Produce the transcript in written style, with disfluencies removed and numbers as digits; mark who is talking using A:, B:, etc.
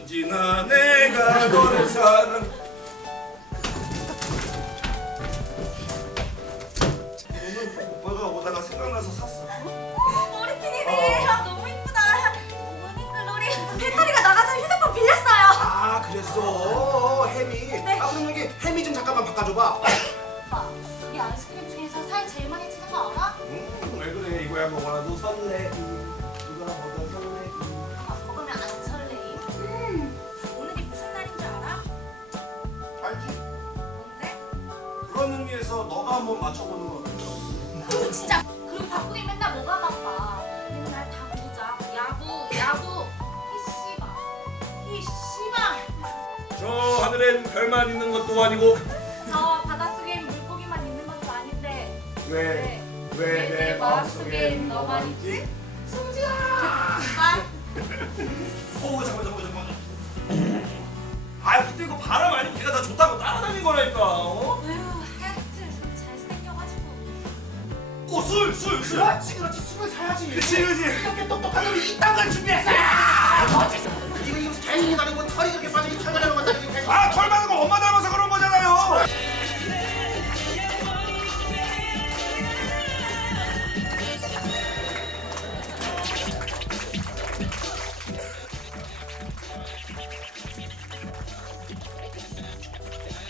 A: 수진아 내가 너를 사랑. 오늘 오빠가 오다가 생각나서 샀어.
B: 머리핀이네. 아, 너무 이쁘다. 모닝글로리. 배터리가 나가서 휴대폰 빌렸어요.
C: 아 그랬어 햄이.
B: 네.
C: 아 그럼 여기 햄이 좀 잠깐만 바꿔줘봐.
B: 오빠, 이 아이스크림 중에서 살 제일 많이 찌는 거 알아?
A: 왜 그래 이거야 먹어라도 설레임. 이거 먹어 설레임.
B: 안 먹으면 안 설레임. 오늘이 무슨 날인 줄 알아?
A: 알지?
B: 뭔데?
A: 그런 의미에서 너가 한번 맞춰보는 거 어떨까?
B: 진짜. 그리고 바쁘게 맨날 뭐가 바빠. 맨날 다 보자. 야구. PC방.
A: 저 하늘엔 별만 있는 것도 아니고
B: 저 바닷속엔 물고기만 있는 것도 아닌데
A: 왜
B: 내 마음속엔 너만 있지? 승지야!
A: 오 잠깐만. 아 그때 이거 바람 아니고 걔가 다 좋다고 따라다닌 거라니까. 어?
B: 어휴, 하여튼 잘생겨가지고.
A: 오 술.
C: 그렇지 술을 사야지.
A: 그치.
C: 이렇게 똑똑한 놈이 이딴 걸 준비했어.